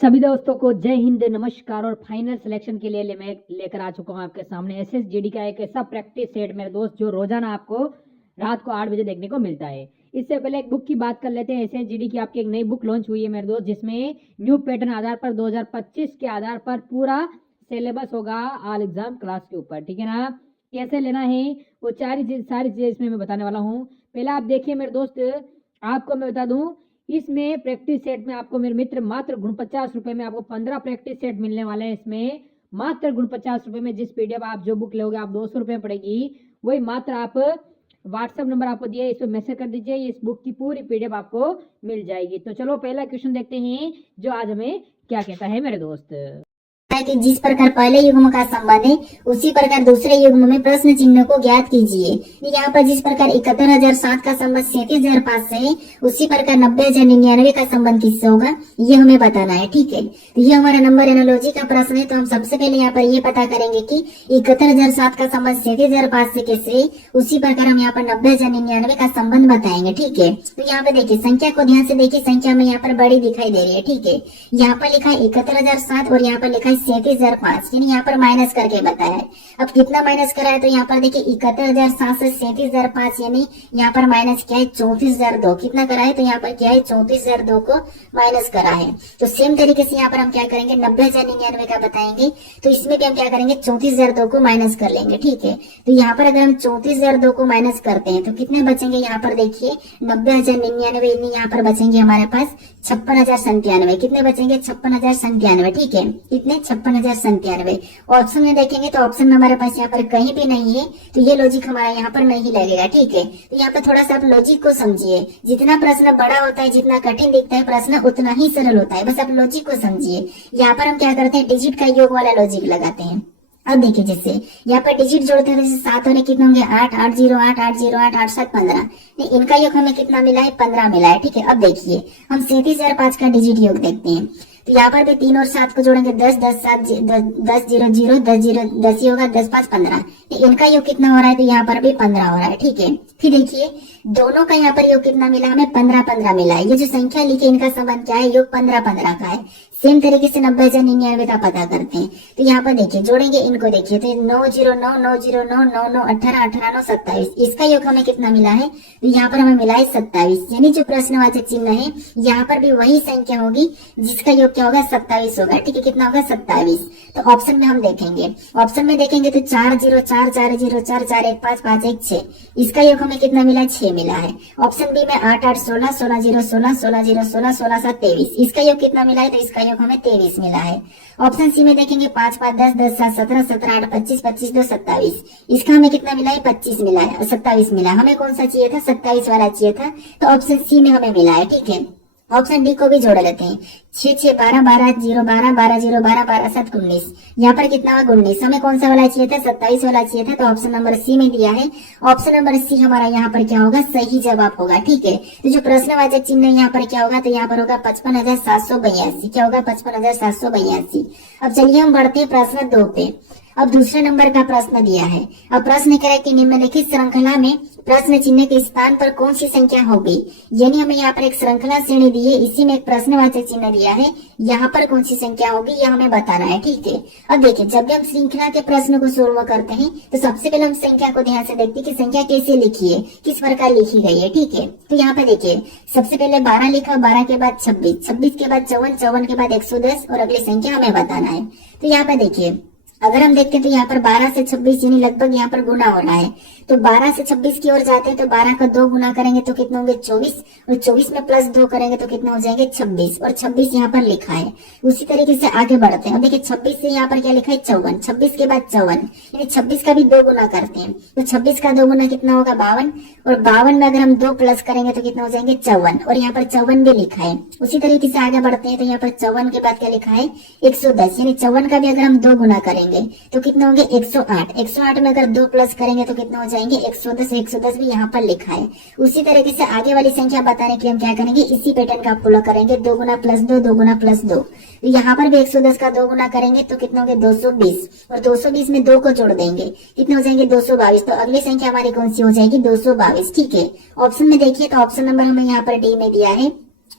सभी दोस्तों को जय हिंद, नमस्कार। और फाइनल सिलेक्शन के लिए मैं लेकर आ चुका हूं आपके सामने एसएसजीडी का एक ऐसा प्रैक्टिस सेट मेरे दोस्त जो रोजाना आपको रात को 8 बजे देखने को मिलता है। इससे पहले एक बुक की बात कर लेते हैं। एसएसजीडी की आपकी एक नई बुक लॉन्च हुई है मेरे दोस्त, जिसमें न्यू पैटर्न आधार पर 2025 के आधार पर पूरा सिलेबस होगा ऑल एग्जाम क्लास के ऊपर। ठीक है ना? कैसे लेना है वो सारी चीजें इसमें मैं बताने वाला हूँ। पहले आप देखिए मेरे दोस्त, आपको मैं बता दूं, इसमें प्रैक्टिस सेट में आपको मेरे मित्र मात्र गुण 50 रुपए में आपको 15 प्रैक्टिस सेट मिलने वाले हैं। इसमें मात्र गुण 50 रुपए में जिस पीडीएफ आप जो बुक लोगे आप 200 रुपए पड़ेगी, वही मात्र आप व्हाट्सएप नंबर आपको दिया है, इस पर मैसेज कर दीजिए, इस बुक की पूरी पीडीएफ आपको मिल जाएगी। तो चलो पहला क्वेश्चन देखते हैं जो आज हमें क्या कहता है मेरे दोस्त। कि जिस प्रकार पहले युग्म का संबंध है उसी प्रकार दूसरे युग्म में प्रश्न चिन्ह को ज्ञात कीजिए। यहाँ पर जिस प्रकार 71,007 का संबंध 37,005 से है उसी प्रकार 90,099 का संबंध किससे होगा ये हमें बताना है। ठीक है, तो ये हमारा नंबर एनालॉजी का प्रश्न है। तो हम सबसे पहले यहाँ पर ये पता करेंगे कि 71,007 का संबंध 37,005 से कैसे है, उसी प्रकार हम यहाँ पर 90,099 का संबंध बताएंगे। ठीक है, तो यहाँ पे देखिए संख्या को ध्यान से देखिए, संख्या में यहाँ पर बड़ी दिखाई दे रही है। ठीक है, यहाँ पर लिखा है 71,007 और यहाँ पर लिखा है 37,005, यानी यहाँ पर माइनस करके बताया है। अब कितना माइनस करा है तो यहाँ पर देखिए 71,007 से 37,005 यानी यहाँ पर माइनस क्या है 34,002। कितना करा है तो यहाँ पर क्या है 34,002 को माइनस करा है। तो सेम तरीके से यहाँ पर हम क्या करेंगे 90,099 का बताएंगे, तो इसमें भी हम क्या करेंगे 34,002 को माइनस कर लेंगे। ठीक है, तो यहाँ पर अगर हम 34,002 को माइनस करते हैं तो कितने बचेंगे, यहाँ पर देखिए 90,099 यहाँ पर बचेंगे हमारे पास 56,097। कितने बचेंगे 56,097। ठीक है, कितने 56,097। ऑप्शन में देखेंगे तो ऑप्शन में हमारे पास यहाँ पर कहीं भी नहीं है, तो ये लॉजिक हमारा यहाँ पर नहीं लगेगा। ठीक है, तो यहाँ पर थोड़ा सा आप लॉजिक को समझिए। जितना प्रश्न बड़ा होता है, जितना कठिन दिखता है प्रश्न, उतना ही सरल होता है। बस आप लॉजिक को समझिए। यहाँ पर हम क्या करते हैं डिजिट का योग वाला लॉजिक लगाते हैं। अब देखिए जैसे यहाँ पर डिजिट जोड़ते हैं, जैसे 7 होने कितने होंगे 8, 8 0 8 8 0 8 8 7 15। इनका योग हमें कितना मिला है 15 मिला है। ठीक है, अब देखिए हम 37,005 का डिजिट योग देखते हैं। तो यहाँ पर भी 3 और 7 को जोड़ेंगे 10 10 7 10 0 0 10 0 10 ही होगा 10 5 15। इनका योग कितना हो रहा है तो यहाँ पर भी 15 हो रहा है। ठीक है, फिर देखिए दोनों का यहाँ पर योग कितना मिला हमें 15 15 मिला है। ये जो संख्या लिखी इनका संबंध क्या है, योग 15 15 का है। सेम तरीके से 90,099 का पता करते हैं। तो यहाँ पर देखिए जोड़ेंगे इनको, देखिए तो 9 0 9 9 0 9 9 9 18 18 9 27। इसका योग हमें कितना मिला है तो यहाँ पर हमें मिला है 27। यानी जो प्रश्नवाचक चिन्ह है यहाँ पर भी वही संख्या होगी जिसका योग क्या होगा 27 होगा। ठीक है, कितना होगा 27। तो ऑप्शन में हम देखेंगे, ऑप्शन में देखेंगे तो 4 0 4 4 0 4 4 1 5 5 1 6। इसका योग हमें कितना मिला है 6 मिला है। ऑप्शन बी में 8 8 16 16 0 16 16 0 16 16 7 23। इसका योग कितना मिला है तो इसका योग हमें 23 मिला है। ऑप्शन सी में देखेंगे 5 5 10 10 7 17 17 8 25 25 2 27। इसका हमें कितना मिला है 25 मिला है, 27 मिला है। हमें कौन सा चाहिए था 27 वाला चाहिए था, तो ऑप्शन सी में हमें मिला है। ठीक है, ऑप्शन डी को भी जोड़ लेते हैं। 6 6 12 12 0 12 12 0 12 12 7 19। यहाँ पर कितना होगा 19। हमें कौन सा वाला चाहिए था 27 वाला चाहिए था, तो ऑप्शन नंबर सी में दिया है। ऑप्शन नंबर सी हमारा यहाँ पर क्या होगा सही जवाब होगा। ठीक है, तो जो प्रश्नवाचक चिन्ह यहाँ पर क्या होगा तो यहाँ पर होगा 55,782। क्या होगा 55,782। अब चलिए हम बढ़ते हैं प्रश्न 2 पे। अब दूसरे नंबर का प्रश्न दिया है। अब प्रश्न कह रहा है कि निम्नलिखित श्रृंखला में प्रश्न चिन्ह के स्थान पर कौन सी संख्या होगी। यानी हमें यहाँ पर एक श्रृंखला श्रेणी दी है, इसी में एक प्रश्नवाचक चिन्ह दिया है, यहाँ पर कौन सी संख्या होगी यह हमें बताना है। ठीक है, अब देखिए जब भी हम श्रृंखला के प्रश्न को शुरू करते हैं तो सबसे पहले हम संख्या को ध्यान से देखते हैं कि संख्या कैसे लिखी है, किस प्रकार लिखी गई है। ठीक है, तो यहाँ पे देखिए सबसे पहले 12 लिखा, 12 के बाद 26, 26 के बाद 54, 54 के बाद 110 और अगली संख्या हमें बताना है। तो यहाँ पे देखिए अगर हम देखते हैं तो यहाँ पर 12 से 26 यानी लगभग यहाँ पर गुना हो रहा है। तो 12 से 26 की ओर जाते हैं तो 12 का 2 गुना करेंगे तो कितना होंगे 24, और 24 में प्लस 2 करेंगे तो कितना हो जाएंगे 26, और 26 यहाँ पर लिखा है। उसी तरीके से आगे बढ़ते हैं। देखिए 26 से यहाँ पर क्या लिखा है 54, 26 के बाद 54 यानी 26 का भी 2 गुना करते हैं तो 26 का 2 गुना कितना होगा 52, और 52 में अगर हम 2 प्लस करेंगे तो कितना हो जाएंगे 54, और यहाँ पर 54 भी लिखा है। उसी तरीके से आगे बढ़ते हैं तो यहाँ पर 54 के बाद क्या लिखा है 110, यानी 54 का भी अगर हम 2 गुना करेंगे तो कितना होंगे 108, 108 में अगर 2 प्लस करेंगे तो कितना हो जाएंगे 110, 110 भी यहाँ पर लिखा है। उसी तरीके से आगे वाली संख्या बताने के लिए हम क्या करेंगे इसी पैटर्न का फॉलो करेंगे, 2 गुना प्लस 2, 2 गुना प्लस 2। तो यहाँ पर भी 110 का 2 गुना करेंगे तो कितना होंगे 220, और 220 में 2 को जोड़ देंगे कितने हो जाएंगे 222। तो अगली संख्या हमारी कौन सी हो जाएगी 222। ठीक है, ऑप्शन में देखिए तो ऑप्शन नंबर हमें यहाँ पर डी में दिया है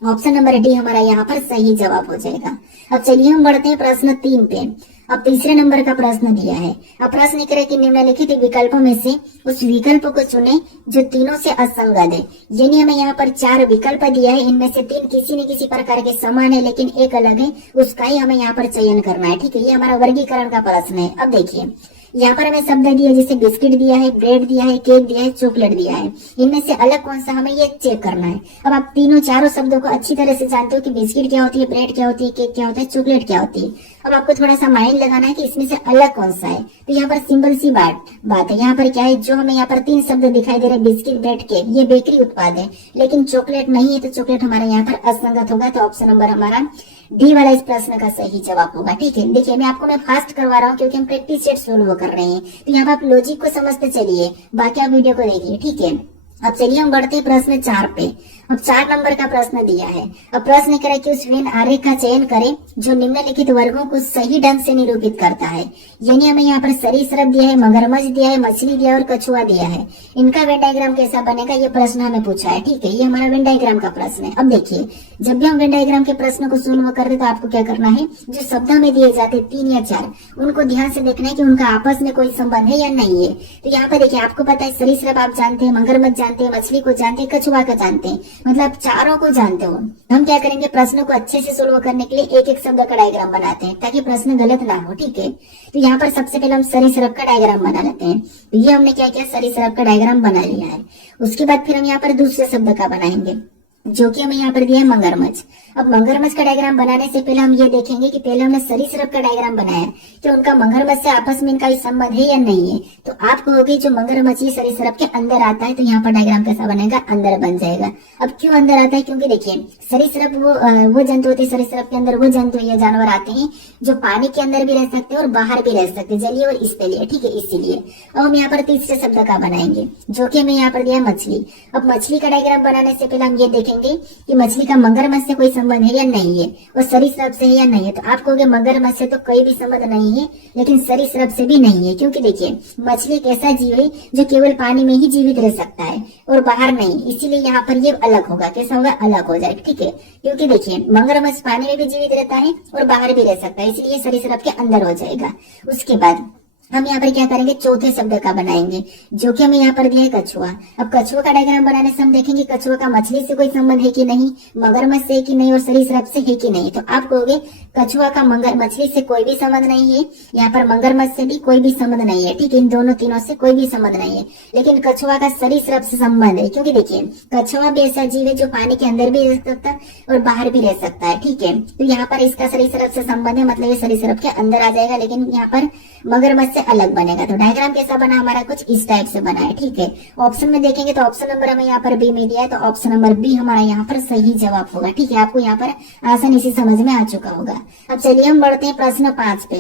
ऑप्शन नंबर डी हमारा यहाँ पर सही जवाब हो जाएगा। अब चलिए हम बढ़ते हैं प्रश्न 3 पे। अब तीसरे नंबर का प्रश्न दिया है। अब प्रश्न करें कि निम्नलिखित विकल्पों में से उस विकल्प को चुने जो तीनों से असंगत है। यानी हमें यहाँ पर 4 विकल्प दिया है, इनमें से 3 किसी न किसी प्रकार के समान है लेकिन एक अलग है, उसका ही हमें यहाँ पर चयन करना है। ठीक है, ये हमारा वर्गीकरण का प्रश्न है। अब देखिए यहाँ पर हमें शब्द दिया, जैसे बिस्किट दिया है, ब्रेड दिया है, केक दिया है, चॉकलेट दिया है। इनमें से अलग कौन सा, हमें ये चेक करना है। अब आप तीनों चारों शब्दों को अच्छी तरह से जानते हो कि बिस्किट क्या होती है, ब्रेड क्या होती है, केक क्या होता है, चॉकलेट क्या होती है। अब आपको थोड़ा सा माइंड लगाना है कि इसमें से अलग कौन सा है। तो यहाँ पर सिंपल सी बात है। यहाँ पर क्या है, जो हमें यहाँ पर 3 शब्द दिखाई दे रहे हैं, बिस्किट, ब्रेड, केक, ये बेकरी उत्पाद है, लेकिन चॉकलेट नहीं है, तो चॉकलेट हमारा यहाँ पर असंगत होगा। तो ऑप्शन नंबर हमारा डी वाला इस प्रश्न का सही जवाब होगा। ठीक है, देखिए मैं फास्ट करवा रहा हूँ क्योंकि हम प्रैक्टिस सेट सोल्व कर रहे हैं। तो यहाँ पर आप लॉजिक को समझते चलिए, बाकी आप वीडियो को देखिए। ठीक है, अब चलिए हम बढ़ते हैं प्रश्न 4 पे। अब 4 नंबर का प्रश्न दिया है। अब प्रश्न करें कि उस वेन आरेख का चयन करें जो निम्नलिखित वर्गों को सही ढंग से निरूपित करता है। यानी हमें यहाँ पर सरीसृप दिया है, मगरमच्छ दिया है, मछली दिया है और कछुआ दिया है। इनका वेन डायग्राम कैसा बनेगा, ये प्रश्न हमें पूछा है। ठीक है, ये हमारा वेन डायग्राम का प्रश्न है। अब देखिए, जब भी हम वेन डायग्राम के प्रश्न को सोल्व करते तो आपको क्या करना है, जो शब्द में दिए जाते 3 या 4, उनको ध्यान से देखना है कि उनका आपस में कोई संबंध है या नहीं है। तो यहाँ पर देखिए, आपको पता है सरीसृप आप जानते हैं, मगरमच्छ जानते हैं, मछली को जानते हैं, कछुआ को जानते हैं, मतलब चारों को जानते हो। हम क्या करेंगे, प्रश्न को अच्छे से सोल्व करने के लिए एक एक शब्द का डायग्राम बनाते हैं ताकि प्रश्न गलत ना हो। ठीक है, तो यहाँ पर सबसे पहले हम सरीसृप का डायग्राम बना लेते हैं। तो ये हमने क्या किया, सरीसृप का डायग्राम बना लिया है। उसके बाद फिर हम यहाँ पर दूसरे शब्द का बनाएंगे, जो कि हमें यहाँ पर दिया है मगरमच्छ। अब मगरमच्छ का डायग्राम बनाने से पहले हम ये देखेंगे कि पहले हमने सरीसृप का डायग्राम बनाया कि उनका मगरमच्छ से आपस में इनका संबंध है या नहीं है। तो आप कहोगे जो मगरमच्छ सरीसृप के अंदर आता है, तो यहाँ पर डायग्राम कैसा बनेगा, अंदर बन जाएगा। अब क्यों अंदर आता है, क्योंकि देखिए सरीसृप वो जंतु होते हैं, सरीसृप के अंदर वो जंतु या जानवर आते हैं जो पानी के अंदर भी रह सकते हैं और बाहर भी रह सकते हैं, जलीय और स्थलीय। ठीक है, इसीलिए अब हम यहाँ पर तीसरे शब्द का बनाएंगे, जो कि हमें यहाँ पर दिया है मछली। अब मछली का डायग्राम बनाने से पहले हम ये देखेंगे कि मछली का मगरमच्छ से कोई संबंध है या नहीं है और सरीसृप से है या नहीं है। तो आप कहोगे मगरमच्छ से तो कोई भी संबंध नहीं है, लेकिन सरीसृप से भी नहीं है, क्योंकि देखिए मछली एक ऐसा जीव है जो केवल पानी में ही जीवित रह सकता है और बाहर नहीं, इसीलिए यहाँ पर ये अलग होगा। कैसा होगा, अलग हो जाएगा। ठीक है, क्योंकि देखिए मगरमच्छ पानी में भी जीवित रहता है और बाहर भी रह सकता है, इसलिए सरीसृप के अंदर हो जाएगा। उसके बाद हम यहाँ पर क्या करेंगे, चौथे शब्द का बनाएंगे, जो कि हमें यहाँ पर दिया है कछुआ। अब कछुआ का डायग्राम बनाने से हम देखेंगे कछुआ का मछली से कोई संबंध है कि नहीं, मगरमच्छ से कि नहीं और सरीसृप से है कि नहीं। तो आप कहोगे कछुआ का मछली से कोई भी संबंध नहीं है, यहाँ पर मगरमच्छ से भी कोई भी संबंध नहीं है। ठीक है, इन दोनों तीनों से कोई भी संबंध नहीं है, लेकिन कछुआ का सरीसृप से संबंध है, क्योंकि देखिए कछुआ भी ऐसा जीव है जो पानी के अंदर भी रह सकता है और बाहर भी रह सकता है। ठीक है, तो यहाँ पर इसका सरीसृप से संबंध है, मतलब ये सरीसृप के अंदर आ जाएगा, लेकिन यहाँ पर मगरमच्छ से अलग बनेगा। तो डायग्राम कैसा बना, हमारा कुछ इस टाइप से बना है। ठीक है, ऑप्शन में देखेंगे तो ऑप्शन नंबर हमें यहाँ पर बी में दिया है, तो ऑप्शन नंबर बी हमारा यहाँ पर सही जवाब होगा। ठीक है, आपको यहाँ पर आसानी से समझ में आ चुका होगा। अब चलिए हम बढ़ते हैं प्रश्न 5 पे।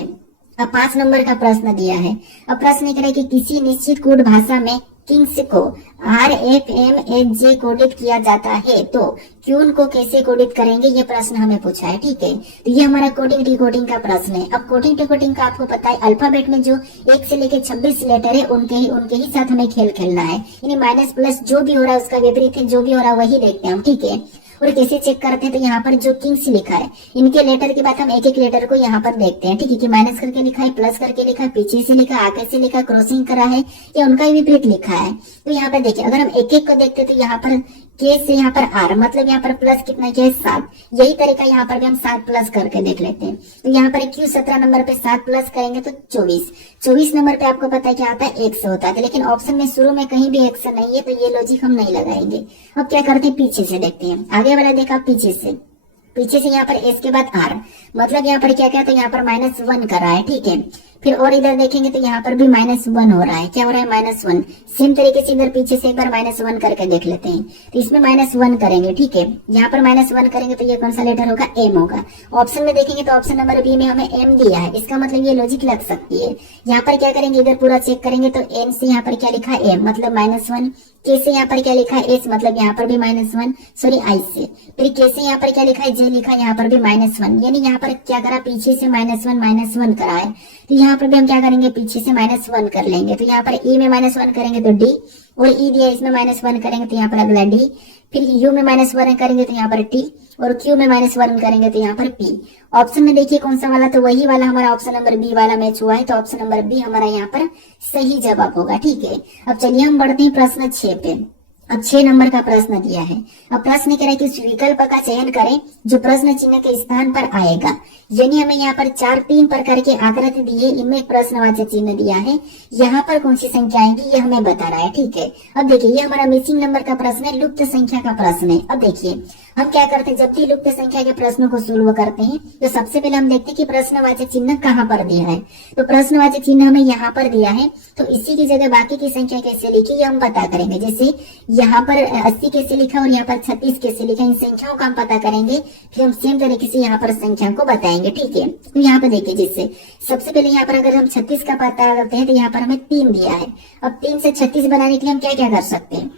अब 5 नंबर का प्रश्न दिया है। अब प्रश्न करें कि किसी निश्चित कोड भाषा में किंग्स को RFMHJ कोडित किया जाता है, तो क्यून को कैसे कोडित करेंगे, ये प्रश्न हमें पूछा है। ठीक है, तो ये हमारा कोडिंग डिकोडिंग का प्रश्न है। अब कोडिंग डिकोडिंग का आपको पता है, अल्फाबेट में जो 1 से लेकर 26 लेटर है उनके ही साथ हमें खेल खेलना है, यानी माइनस प्लस जो भी हो रहा है उसका विपरीत है, जो भी हो रहा है वही देखते हैं हम। ठीक है, और कैसे चेक करते हैं, तो यहाँ पर जो किंग्स लिखा है इनके लेटर के बाद हम एक एक लेटर को यहाँ पर देखते हैं। ठीक है, कि माइनस करके लिखा है, प्लस करके लिखा है, पीछे से लिखा, आगे से लिखा, क्रॉसिंग करा है या उनका विपरीत लिखा है। तो यहाँ पर देखिए, अगर हम एक एक को देखते हैं तो यहाँ पर के से यहाँ पर आर, मतलब यहाँ पर प्लस कितना किया है, 7। यही तरीका यहाँ पर भी हम 7 प्लस करके देख लेते हैं। तो यहाँ पर क्यू 17 नंबर पे 7 प्लस करेंगे तो 24 नंबर पे आपको पता है क्या आता है, 100 होता है, लेकिन ऑप्शन में शुरू में कहीं भी 100 नहीं है, तो ये लॉजिक हम नहीं लगाएंगे। अब क्या करते हैं, पीछे से देखते हैं। आगे वाला देखा, पीछे से यहाँ पर एस के बाद आर, मतलब यहाँ पर क्या क्या, तो यहाँ पर -1 कर रहा है। ठीक है, फिर और इधर देखेंगे तो यहाँ पर भी -1 हो रहा है। क्या हो रहा है, -1। सेम तरीके से इधर पीछे से एक बार -1 करके देख लेते हैं। तो इसमें -1 करेंगे। ठीक है, यहाँ पर -1 करेंगे तो ये कौन सा लेटर होगा, एम होगा। ऑप्शन में देखेंगे तो ऑप्शन नंबर बी में हमें एम दिया है, इसका मतलब ये लॉजिक लग सकती है। यहाँ पर क्या करेंगे, इधर पूरा चेक करेंगे तो एन से यहाँ पर क्या लिखा है, एम मतलब -1। के से यहाँ पर क्या लिखा है, एस मतलब यहाँ पर भी -1, सॉरी आई से। फिर के से यहाँ पर क्या लिखा है, जे लिखा है, यहाँ पर भी -1, यानी यहाँ पर क्या करा, पीछे से -1 करा है। तो यहाँ पर भी हम क्या करेंगे, पीछे से -1 कर लेंगे। तो यहाँ पर ई में -1 करेंगे तो डी, और ई दिया इसमें -1 करेंगे तो यहाँ पर अगला डी, फिर यू में -1 करेंगे तो यहाँ पर टी, और क्यू में -1 करेंगे तो यहाँ पर पी। ऑप्शन में देखिए कौन सा वाला, तो वही वाला हमारा ऑप्शन नंबर बी वाला मैच हुआ है, तो ऑप्शन नंबर बी हमारा यहाँ पर सही जवाब होगा। ठीक है, अब चलिए हम बढ़ते हैं प्रश्न 6 पे। अब 6 नंबर का प्रश्न दिया है। अब प्रश्न कह रहा है कि उस विकल्प का चयन करें जो प्रश्न चिन्ह के स्थान पर आएगा। यानी हमें यहाँ पर 3 प्रकार के आकृति दी है, इनमें एक प्रश्नवाचक चिन्ह दिया है, यहाँ पर कौन सी संख्या आएगी ये हमें बता रहा है। ठीक है, अब देखिए ये हमारा मिसिंग नंबर का प्रश्न है, लुप्त संख्या का प्रश्न है। अब देखिए हम क्या करते हैं, जब भी लुप्त संख्या के प्रश्नों को सोल्व करते हैं तो सबसे पहले हम देखते हैं कि प्रश्नवाचक चिन्ह कहाँ पर दिया है। तो प्रश्नवाचक चिन्ह हमें यहाँ पर दिया है, तो इसी की जगह बाकी की संख्या कैसे लिखी ये हम पता करेंगे। जैसे यहाँ पर 80 कैसे लिखा और यहाँ पर 36 कैसे लिखा, इन संख्याओं का हम पता करेंगे, फिर हम सेम तरीके से यहाँ पर संख्या को बताएंगे। ठीक है, तो यहाँ पे देखिए जैसे सबसे पहले यहाँ पर अगर हम 36 का पता करते हैं तो यहाँ पर हमें 3 दिया है। अब 3 से 36 बनाने के लिए हम क्या क्या कर सकते हैं,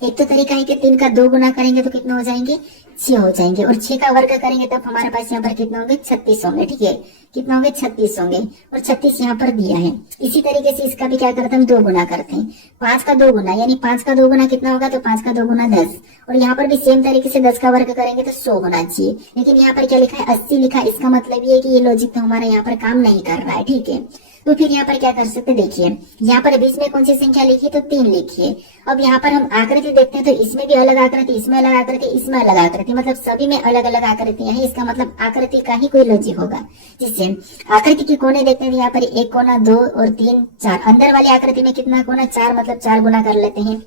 एक तो तरीका है कि 3 का 2 गुना करेंगे तो कितना हो जाएंगे, 6 हो जाएंगे, और 6 का वर्ग करेंगे तब हमारे पास यहाँ पर कितना होंगे, 36 होंगे। ठीक है, कितना होंगे, 36 होंगे, और 36 यहाँ पर दिया है। इसी तरीके से इसका भी क्या करते हैं, हम 2 गुना करते हैं। 5 का 2 गुना यानी 5 का 2 गुना कितना होगा, तो 5 का 2 गुना 10, और यहाँ पर भी सेम तरीके से 10 का वर्ग करेंगे तो 100 होना चाहिए। लेकिन यहाँ पर क्या लिखा है, 80 लिखा है, इसका मतलब ये है कि ये लॉजिक तो हमारा यहाँ पर काम नहीं कर रहा है। ठीक है, तो फिर यहाँ पर क्या कर सकते, देखिए यहाँ पर बीच में कौन सी संख्या लिखी, तो 3 लिखिए। अब यहाँ पर हम आकृति देखते हैं तो इसमें भी अलग आकृति, इसमें अलग आकृति, इसमें अलग आकृति, मतलब सभी में अलग अलग आकृतियां हैं। इसका मतलब आकृति का ही कोई लॉजिक होगा। जिससे आकृति के कोने देखते हैं, यहाँ पर 1 कोना, 2 और 3 4। अंदर वाली आकृति में कितना कोना, 4, मतलब 4 गुना कर लेते हैं।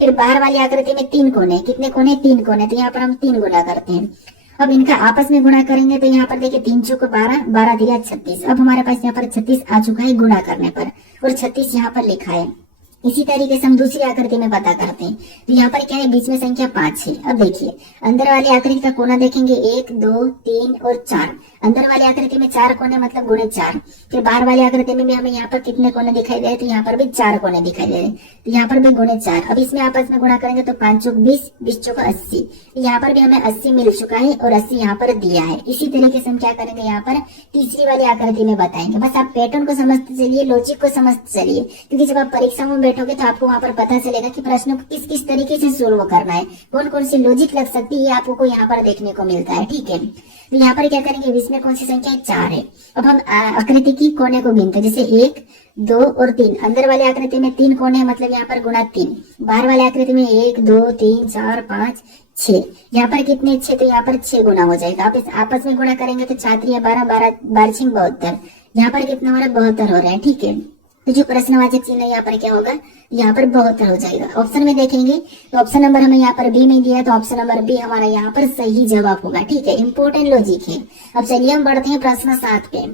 फिर बाहर वाली आकृति में 3 कोने, कितने कोने, 3 कोने, तो यहाँ पर हम 3 गुना करते हैं। अब इनका आपस में गुणा करेंगे तो यहाँ पर देखिए 3 चौको 12, 12 दिया 36। अब हमारे पास यहाँ पर 36 आ चुका है गुणा करने पर, और 36 यहाँ पर लिखा है। इसी तरीके से हम दूसरी आकृति में पता करते हैं, तो यहाँ पर क्या है, बीच में संख्या 5 है। अब देखिए अंदर वाली आकृति का कोना देखेंगे, 1 2 3 और 4। अंदर वाली आकृति में 4 कोने मतलब गुणे 4। फिर बाहर वाली आकृति में भी हमें यहाँ पर कितने कोने दिखाई दे रहे, तो यहाँ पर भी 4 कोने दिखाई दे रहे, तो यहाँ पर भी गुणे 4। अब इसमें आपस में गुणा करेंगे तो 5 चौक 20, 20 चौक 80। यहाँ पर भी हमें 80 मिल चुका है, और 80 यहाँ पर दिया है। इसी तरीके से हम क्या करेंगे, यहाँ पर तीसरी वाली आकृति में बताएंगे। बस आप पैटर्न को समझते चलिए, लॉजिक को समझते चलिए, क्योंकि जब आप परीक्षा में बैठोगे तो आपको वहां पर पता चलेगा कि प्रश्नों को किस किस तरीके से सोल्व करना है, कौन कौन सी लॉजिक लग सकती है, ये आपको यहाँ पर देखने को मिलता है। ठीक है, तो यहाँ पर क्या करेंगे, इसमें कौन सी संख्या है, 4 है। अब हम आकृति की कोने को गिनते हैं, जैसे 1 2 और 3। अंदर वाली आकृति में 3 कोने मतलब यहाँ पर गुणा 3। बाहर वाली आकृति में 1 2 3 4 5 6। यहाँ पर कितने 6, तो यहाँ पर 6 गुना हो जाएगा। आप इस आपस में गुणा करेंगे तो 4 3 12, 12 12 6 72। यहाँ पर कितना हो रहा है, 72 हो रहा है। ठीक है, तो जो प्रश्नवाचक चिन्ह यहाँ पर क्या होगा, यहाँ पर 72 हो जाएगा। ऑप्शन में देखेंगे तो ऑप्शन नंबर हमें यहाँ पर बी में दिया है, तो ऑप्शन नंबर बी हमारा यहाँ पर सही जवाब होगा। ठीक है, इंपोर्टेंट लॉजिक है। अब चलिए हम बढ़ते हैं प्रश्न 7 पे।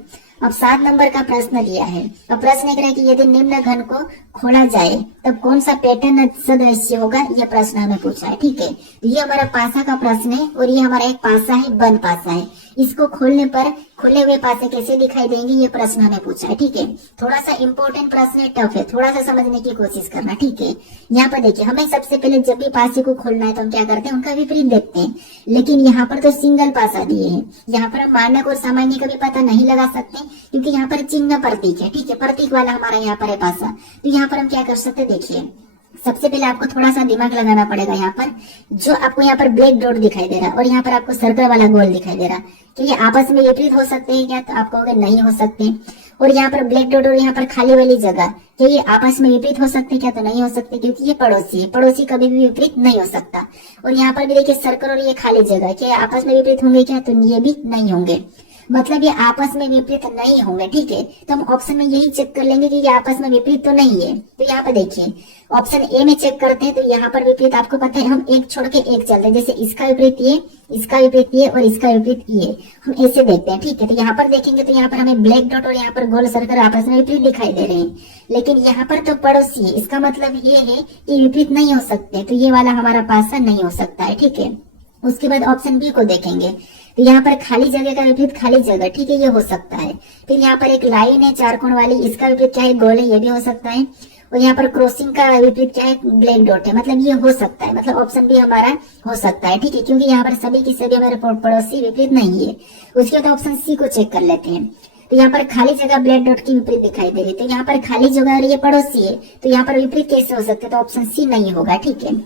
अब 7 नंबर का प्रश्न दिया है। अब प्रश्न कह रहा है कि यदि निम्न घन को खोला जाए तब कौन सा पैटर्न सदस्य होगा, यह प्रश्न हमें पूछा है। ठीक है, तो ये हमारा पासा का प्रश्न है, और ये हमारा एक पासा है, बंद पासा है। इसको खोलने पर खुले हुए पासे कैसे दिखाई देंगे, ये प्रश्न हमें पूछा है। ठीक है, थोड़ा सा इंपॉर्टेंट प्रश्न है, टफ है, थोड़ा सा समझने की कोशिश करना। ठीक है, यहाँ पर देखिए हमें सबसे पहले जब भी पासे को खोलना है तो हम क्या करते हैं, उनका विपरीत देखते हैं। लेकिन यहाँ पर तो सिंगल पासा दिए हैं, यहाँ पर हम मानक और सामान्य का भी पता नहीं लगा सकते, क्योंकि यहाँ पर चिन्ह प्रतीक है। ठीक है, प्रतीक वाला हमारा यहाँ पर है पासा। तो यहाँ पर हम क्या कर सकते हैं, देखिए सबसे पहले आपको थोड़ा सा दिमाग लगाना पड़ेगा। यहाँ पर जो आपको यहाँ पर ब्लैक डॉट दिखाई दे रहा है और यहाँ पर आपको सर्कल वाला गोल दिखाई दे रहा है, कि ये आपस में विपरीत हो सकते हैं क्या, तो आप कहोगे नहीं हो सकते। और यहाँ पर ब्लैक डॉट और यहाँ पर खाली वाली जगह, क्या ये आपस में विपरीत हो सकते क्या, तो नहीं हो सकते, क्योंकि ये पड़ोसी है, पड़ोसी कभी भी विपरीत नहीं हो सकता। और यहाँ पर भी देखिए सर्कल और ये खाली जगह, क्या आपस में विपरीत होंगे क्या, तो ये भी नहीं होंगे, मतलब ये आपस में विपरीत नहीं होंगे। ठीक है, तो हम ऑप्शन में यही चेक कर लेंगे कि ये आपस में विपरीत तो नहीं है। तो यहाँ पर देखिए ऑप्शन ए में चेक करते हैं, तो यहाँ पर विपरीत आपको पता है, हम एक छोड़ के एक चलते हैं। जैसे इसका विपरीत ये, इसका विपरीत ये, और इसका विपरीत ये, हम ऐसे देखते हैं। ठीक है, तो यहाँ पर देखेंगे तो यहाँ पर हमें ब्लैक डॉट और यहाँ पर गोल सर्कल आपस में विपरीत दिखाई दे रहे हैं, लेकिन यहाँ पर तो पड़ोसी है, इसका मतलब ये है कि विपरीत नहीं हो सकते, तो ये वाला हमारा पासा नहीं हो सकता है। ठीक है, उसके बाद ऑप्शन बी को देखेंगे, तो यहाँ पर खाली जगह का विपरीत खाली जगह, ठीक है, ये हो सकता है। फिर यहाँ पर एक लाइन है चार कोण वाली, इसका विपरीत क्या है, गोल है, ये भी हो सकता है। और यहाँ पर क्रॉसिंग का विपरीत क्या है, ब्लैक डॉट है, मतलब ये हो सकता है, मतलब ऑप्शन बी हमारा हो सकता है। ठीक है, क्योंकि यहाँ पर सभी की सभी हमारे पड़ोसी विपरीत नहीं है। उसके बाद ऑप्शन सी को चेक कर लेते हैं। तो यहाँ पर खाली जगह ब्लैक डॉट की विपरीत दिखाई दे रही है, तो यहाँ पर खाली जगह और ये पड़ोसी है, तो यहाँ पर विपरीत कैसे हो सकते हैं, तो ऑप्शन सी नहीं होगा। ठीक है,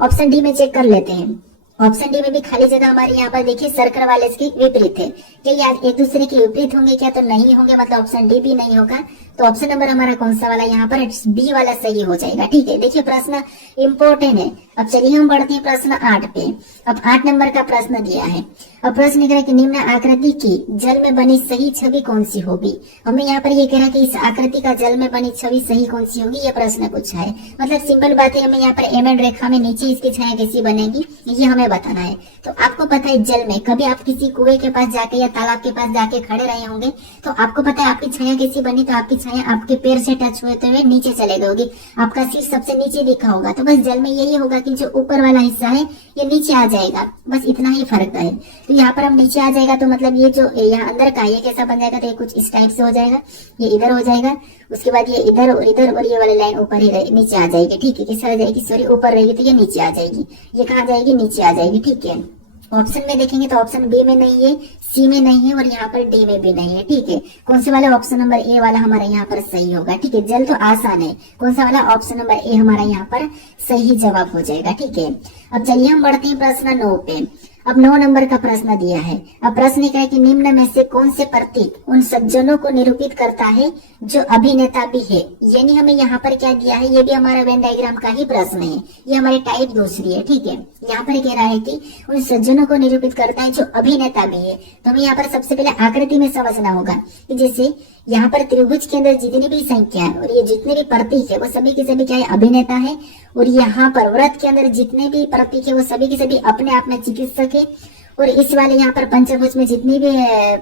ऑप्शन डी में चेक कर लेते हैं। ऑप्शन डी में भी खाली जगह हमारे यहाँ पर देखिए सर्कल वाले इसकी विपरीत है, क्या ये एक दूसरे के विपरीत होंगे क्या, तो नहीं होंगे, मतलब ऑप्शन डी भी नहीं होगा। तो ऑप्शन नंबर हमारा कौन सा वाला यहाँ पर बी वाला सही हो जाएगा। ठीक है, देखिए प्रश्न इंपॉर्टेंट है। अब चलिए हम बढ़ते हैं प्रश्न 8 पे। अब 8 नंबर का प्रश्न दिया है। अब प्रश्न कह रहा है कि निम्न आकृति की जल में बनी सही छवि कौन सी होगी। हमें यहाँ पर ये कह रहा है कि इस आकृति का जल में बनी छवि सही कौन सी होगी, ये प्रश्न पूछा है। मतलब सिंपल बात है, हमें यहाँ पर एम एंड रेखा में नीचे इसकी छाया कैसी बनेगी ये हमें बताना है। तो आपको पता है जल में कभी आप किसी कुएं के पास जाके या तालाब के पास जाके खड़े रहे होंगे, तो आपको पता है आपकी छाया कैसी बनी, तो आपकी छाया आपके पैर से टच होते हुए नीचे चले गई होगी, आपका सिर सबसे नीचे दिखा होगा। तो बस जल में यही होगा कि जो ऊपर वाला हिस्सा है ये नीचे आ जाएगा, बस इतना ही फर्क है। तो यहाँ पर हम नीचे आ जाएगा, तो मतलब ये जो यहाँ अंदर का ये कैसा बन जाएगा, तो ये कुछ इस टाइप से हो जाएगा, ये इधर हो जाएगा, उसके बाद ये इधर और इधर, और ये वाली लाइन ऊपर ही नीचे आ जाएगी। ठीक है, कैसे आ जाएगी, सॉरी ऊपर रहेगी तो ये नीचे आ जाएगी, ये कहाँ जाएगी, नीचे आ जाएगी। ठीक है, ऑप्शन में देखेंगे तो ऑप्शन बी में नहीं है, सी में नहीं है, और यहाँ पर डी में भी नहीं है। ठीक है, कौन से वाला, ऑप्शन नंबर ए वाला हमारा यहाँ पर सही होगा। ठीक है, जल तो आसान है, कौन सा वाला, ऑप्शन नंबर ए हमारा यहाँ पर सही जवाब हो जाएगा। ठीक है, अब चलिए हम बढ़ते हैं प्रश्न 9 पे। अब 9 नंबर का प्रश्न दिया है। अब प्रश्न क्या है कि निम्न में से कौन से प्रतीक उन सज्जनों को निरूपित करता है जो अभिनेता भी है। यानी हमें यहाँ पर क्या दिया है, ये भी हमारा वेन डायग्राम का ही प्रश्न है, ये हमारी टाइप दूसरी है। ठीक है, यहाँ पर कह रहा है कि उन सज्जनों को निरूपित करता है जो अभिनेता भी है। तो हमें यहाँ पर सबसे पहले आकृति में समझना होगा कि जैसे यहाँ पर त्रिभुज के अंदर जितनी भी संख्या है और ये जितने भी प्रतीक है वो सभी के सभी क्या है, अभिनेता है। और यहाँ पर वृत्त के अंदर जितने भी प्रतीक है वो सभी के सभी अपने आप में चिकित्सक है। और इस वाले यहाँ पर पंचभुज में जितनी भी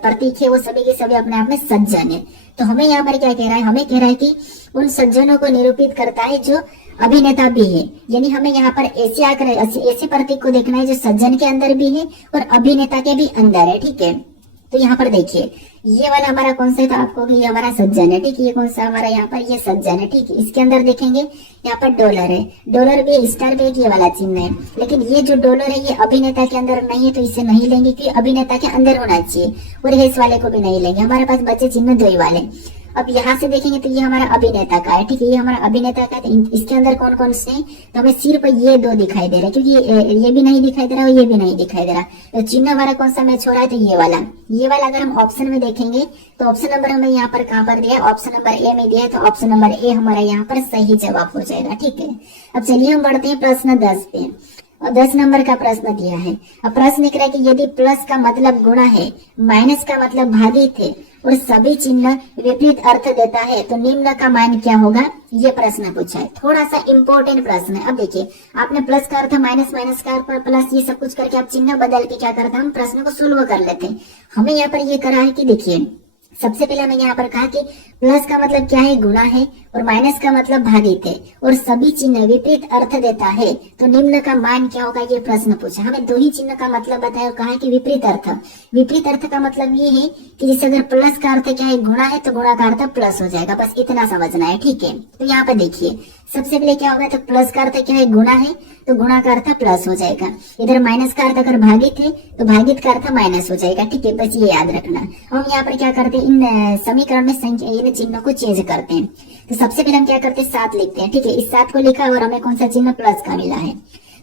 प्रतीक है वो सभी के सभी अपने आप में सज्जन है। तो हमें यहाँ पर क्या कह रहा है, हमें कह रहा है कि उन सज्जनों को निरूपित करता है जो अभिनेता भी है। यानी हमें यहाँ पर ऐसे प्रतीक को देखना है जो सज्जन के अंदर भी है और अभिनेता के भी अंदर है। ठीक है, तो यहाँ पर देखिए ये वाला हमारा कौन सा है, तो आपको ये हमारा सज्जन है। ठीक है, ये कौन सा हमारा यहाँ पर ये सज्जन है। ठीक है, इसके अंदर देखेंगे यहाँ पर डॉलर है, डॉलर भी स्टार पे ये वाला चिन्ह है, लेकिन ये जो डॉलर है ये अभिनेता के अंदर नहीं है, तो इसे नहीं लेंगे क्योंकि अभिनेता के अंदर होना चाहिए। और इस वाले को भी नहीं लेंगे, हमारे पास बचे चिन्ह 2 वाले। अब यहाँ से देखेंगे तो ये हमारा अभिनेता का है। ठीक है, ये हमारा अभिनेता का है, तो इसके अंदर कौन कौन से हैं, तो हमें सिर्फ ये 2 दिखाई दे रहे हैं, क्योंकि ये भी नहीं दिखाई दे रहा और ये भी नहीं दिखाई दे रहा। तो चिन्ह हमारा कौन सा में छोड़ा है, तो ये वाला। अगर हम ऑप्शन में देखेंगे तो ऑप्शन नंबर हमें यहाँ पर कहाँ पर दिया है, ऑप्शन नंबर ए में दिया है, तो ऑप्शन नंबर ए हमारा यहाँ पर सही जवाब हो जाएगा। ठीक है, अब चलिए हम बढ़ते हैं प्रश्न 10 पे। और 10 नंबर का प्रश्न दिया है। अब प्रश्न लिख रहा है कि यदि प्लस का मतलब गुणा है, माइनस का मतलब भागित है और सभी चिन्ह विपरीत अर्थ देता है तो निम्न का मान क्या होगा, ये प्रश्न पूछा है। थोड़ा सा इंपॉर्टेंट प्रश्न है। अब देखिए आपने प्लस का अर्थ माइनस, माइनस का अर्थ प्लस, ये सब कुछ करके आप चिन्ह बदल के क्या करते हैं, हम प्रश्न को सोल्व कर लेते हैं। हमें यहाँ पर ये करा है कि देखिए सबसे पहले हमें यहाँ पर कहा कि प्लस का मतलब क्या है, गुणा है, और माइनस का मतलब भागित है, और सभी चिन्ह विपरीत अर्थ देता है तो निम्न का मान क्या होगा, ये प्रश्न पूछा। हमें 2 ही चिन्ह का मतलब बताया और कहा कि विपरीत अर्थ। विपरीत अर्थ का मतलब ये है कि जैसे अगर प्लस का अर्थ क्या है, गुणा है, तो गुणा का अर्थ प्लस हो जाएगा, बस इतना समझना है। ठीक है, तो यहाँ पर देखिए सबसे पहले क्या होगा, तो प्लस का अर्थ क्या है, गुणा है, तो गुणा का अर्थ प्लस हो जाएगा। इधर माइनस का अर्थ अगर भागित है तो भागित का अर्थ माइनस हो जाएगा। ठीक है, बस ये याद रखना। हम यहाँ पर क्या करते हैं, इन समीकरण में संख्या इन चिन्हों को चेंज करते हैं। तो सबसे पहले हम क्या करते हैं, 7 लिखते हैं। ठीक है, इस 7 को लिखा और हमें कौन सा चिन्ह, प्लस का मिला है।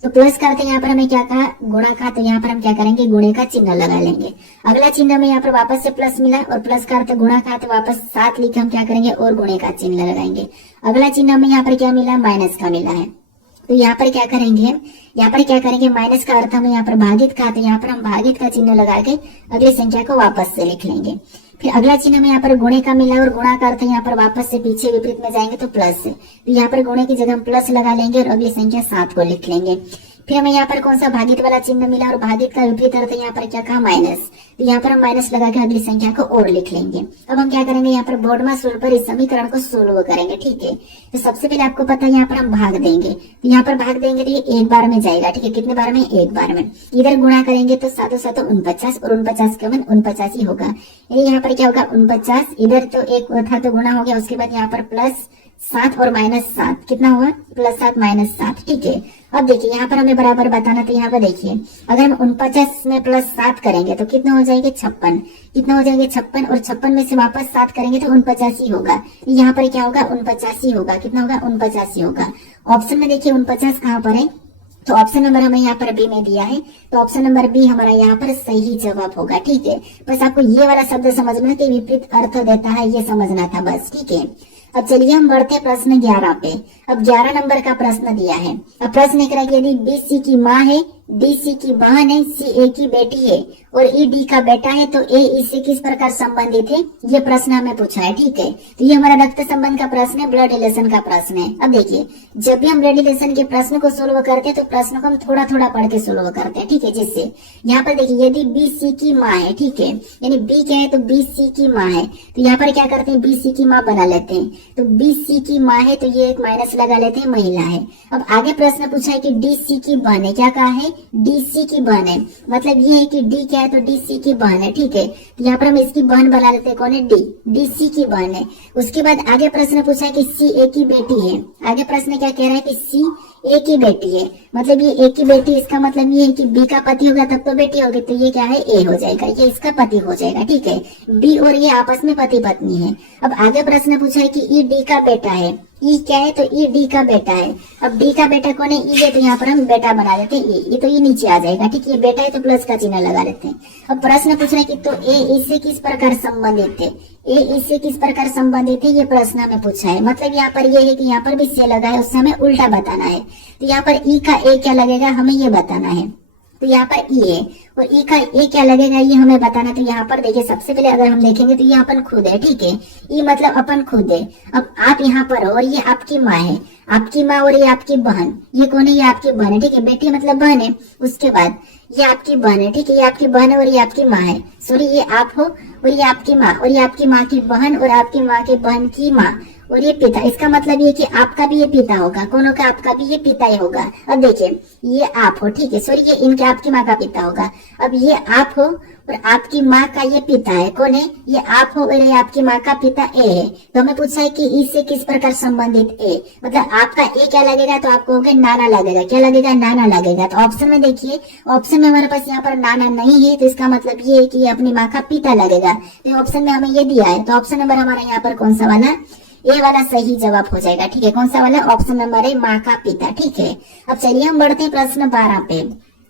तो प्लस का अर्थ यहाँ पर हमें क्या कहा, गुणा का, तो यहाँ पर हम क्या करेंगे, गुणे का चिन्ह लगा लेंगे। अगला चिन्ह में यहाँ पर वापस से प्लस मिला और प्लस का अर्थ गुणा का, तो वापस 7 लिखे हम क्या करेंगे और गुणे का चिन्ह लगाएंगे। अगला चिन्ह में यहाँ पर क्या मिला, माइनस का मिला है, तो यहाँ पर क्या करेंगे, माइनस का अर्थ हमें यहाँ पर भागित का, तो यहाँ पर हम भागित का चिन्ह लगा के अगली संख्या को वापस से लिख लेंगे। फिर अगला चिन्ह में यहाँ पर गुणे का मिला और गुणा का अर्थ यहाँ पर वापस से पीछे विपरीत में जाएंगे तो प्लस है, तो यहाँ पर गुणे की जगह हम प्लस लगा लेंगे और अगली संख्या 7 को लिख लेंगे। फिर हमें यहाँ पर कौन सा भागित वाला चिन्ह मिला और भागित का विपरीत अर्थ यहाँ पर क्या कहा, माइनस, तो यहाँ पर हम माइनस लगा के अगली संख्या को और लिख लेंगे। अब हम क्या करेंगे, यहाँ पर बोर्ड में सोल्व पर इस समीकरण को सोल्व करेंगे। ठीक है, तो सबसे पहले आपको पता है यहाँ पर हम भाग देंगे, तो यहाँ पर भाग देंगे तो ये एक बार में जाएगा। ठीक है, कितने बार में, एक बार में। इधर गुणा करेंगे तो 7 7 49 और 49 के मन 49 ही होगा। यहाँ पर क्या होगा, 49, इधर तो एक था तो गुणा हो गया, उसके बाद यहाँ पर प्लस 7 और -7 कितना हुआ, +7 -7, ठीक है। अब देखिए यहाँ पर हमें बराबर बताना, तो यहाँ पर देखिए अगर हम 49 में +7 करेंगे तो कितना हो जाएंगे 56, कितना हो जाएंगे 56, और 56 में से वापस 7 करेंगे तो 49 होगा। यहाँ पर क्या होगा 49 होगा, कितना होगा 49 होगा। ऑप्शन में देखिए 49 कहाँ पर है, तो ऑप्शन नंबर हमें यहाँ पर बी में दिया है, तो ऑप्शन नंबर बी हमारा यहाँ पर सही जवाब होगा, ठीक है। बस आपको ये वाला शब्द समझना कि विपरीत अर्थ देता है, ये समझना था बस, ठीक है। अब चलिए हम बढ़ते प्रश्न 11 पे। अब 11 नंबर का प्रश्न दिया है। अब प्रश्न एक रहा कि यदि बी सी की माँ है, डी सी की बहन है, सी ए की बेटी है और ई डी का बेटा है, तो ए इससे किस प्रकार संबंधित है, ये प्रश्न हमें पूछा है, ठीक है। तो ये हमारा रक्त संबंध का प्रश्न है, ब्लड रिलेशन का प्रश्न है। अब देखिए जब भी हम ब्लड रिलेशन के प्रश्न को सोल्व करते हैं तो प्रश्न को हम थोड़ा थोड़ा पढ़ के सोल्व करते हैं, ठीक है। जिससे यहाँ पर देखिए यदि बी सी की माँ है, ठीक है, यानी बी क्या है तो बी सी की माँ है, तो यहाँ पर क्या करते हैं बी सी की माँ बना लेते हैं, तो बी सी की माँ है तो ये एक माइनस लगा लेते हैं, महिला है। अब आगे प्रश्न पूछा है कि डी सी की बहन है, क्या कहा है डी सी की बहन है, मतलब ये है कि डी क्या है तो डी सी की बहन है, ठीक है। तो यहाँ पर हम इसकी बहन बना लेते हैं, कौन है डी सी की बहन है। उसके बाद आगे प्रश्न पूछा है कि सी ए की बेटी है। आगे प्रश्न क्या कह रहा है कि सी ए की बेटी है, मतलब ये ए की बेटी, इसका मतलब ये है कि बी का पति होगा तब तो बेटी होगी, तो ये क्या है ए हो जाएगा, ये इसका पति हो जाएगा, ठीक है। बी और ये आपस में पति पत्नी है। अब आगे प्रश्न पूछा है कि ई डी का बेटा है, ई क्या है तो ई डी का बेटा है। अब डी का बेटा कौन है ई है, तो यहाँ पर हम बेटा बना देते हैं ये तो ये नीचे आ जाएगा, ठीक है। ये बेटा है तो प्लस का चिन्ह लगा लेते हैं। अब प्रश्न पूछ रहा है कि तो ए इससे किस प्रकार संबंधित है, ए इससे किस प्रकार संबंधित है, ये प्रश्न हमें पूछा है। मतलब यहाँ पर ये है कि यहाँ पर भी से लगा है, उससे हमें उल्टा बताना है। तो यहाँ पर ई का ए क्या लगेगा हमें ये बताना है, तो यहाँ पर ई है और ई का ए क्या लगेगा ये हमें बताना। तो यहाँ पर देखिए सबसे पहले अगर हम देखेंगे तो ये अपन खुद है, ठीक है, ई मतलब अपन खुद है। अब आप यहाँ पर हो और ये आपकी माँ है, आपकी माँ और ये आपकी बहन, ये कौन है ये आपकी बहन है, ठीक है, बेटी मतलब बहन है। उसके बाद ये आपकी बहन है, ठीक है, ये आपकी बहन है और ये आपकी माँ है, सॉरी ये आप हो और ये आपकी माँ और ये आपकी माँ की बहन और आपकी माँ की बहन की माँ और ये पिता। इसका मतलब ये कि आपका भी ये पिता होगा, कौन होगा आपका भी ये पिता ही होगा। अब देखिए ये आप हो, ठीक है, सॉरी ये इनके आपकी माँ का पिता होगा। अब ये आप हो और आपकी माँ का ये पिता है, कौन है ये आप हो और ये आपकी माँ का पिता ए है। तो हमें पूछा है कि इससे किस प्रकार संबंधित ए, मतलब आपका ए क्या लगेगा तो आपको होगा नाना लगेगा, क्या लगेगा नाना लगेगा। तो ऑप्शन में देखिए, ऑप्शन में हमारे पास यहाँ पर नाना नहीं है, तो इसका मतलब ये है कि अपनी माँ का पिता लगेगा। तो ऑप्शन में हमें ये दिया है, तो ऑप्शन नंबर हमारा यहाँ पर कौन सा वाला ए वाला सही जवाब हो जाएगा, ठीक है। कौन सा वाला ऑप्शन नंबर है माँ का पिता, ठीक है। अब चलिए हम बढ़ते हैं प्रश्न 12 पे।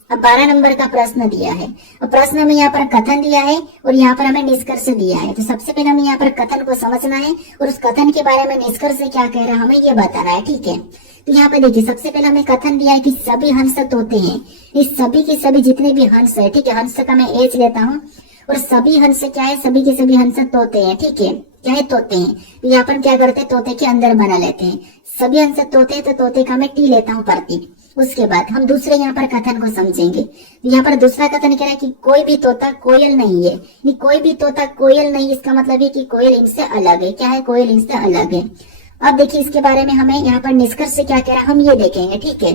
अब 12 नंबर का प्रश्न दिया है। अब प्रश्न में यहाँ पर कथन दिया है और यहाँ पर हमें निष्कर्ष दिया है। तो सबसे पहले हमें यहाँ पर कथन को समझना है और उस कथन के बारे में निष्कर्ष क्या कह रहा है हमें ये बताना है, ठीक है। तो यहाँ पे देखिए सबसे पहले हमें कथन दिया है कि सभी हंस तोते हैं। इस सभी के सभी जितने भी हंस है, ठीक है, हंस का मैं एज लेता हूँ और सभी हंस क्या है, सभी के सभी हंस तोते हैं, ठीक है, क्या है तोते हैं। तो यहाँ पर क्या करते हैं तोते के अंदर बना लेते हैं, सभी हंस तोते हैं, तो तोते का मैं टी लेता हूँ प्रतीक। उसके बाद हम दूसरे यहाँ पर कथन को समझेंगे। तो यहाँ पर दूसरा कथन कह रहा है कि कोई भी तोता कोयल नहीं है, कोई भी तोता कोयल नहीं, इसका मतलब है कि कोयल इनसे अलग है, क्या है कोयल इनसे अलग है। अब देखिए इसके बारे में हमें यहाँ पर निष्कर्ष क्या कह रहा है हम ये देखेंगे, ठीक है।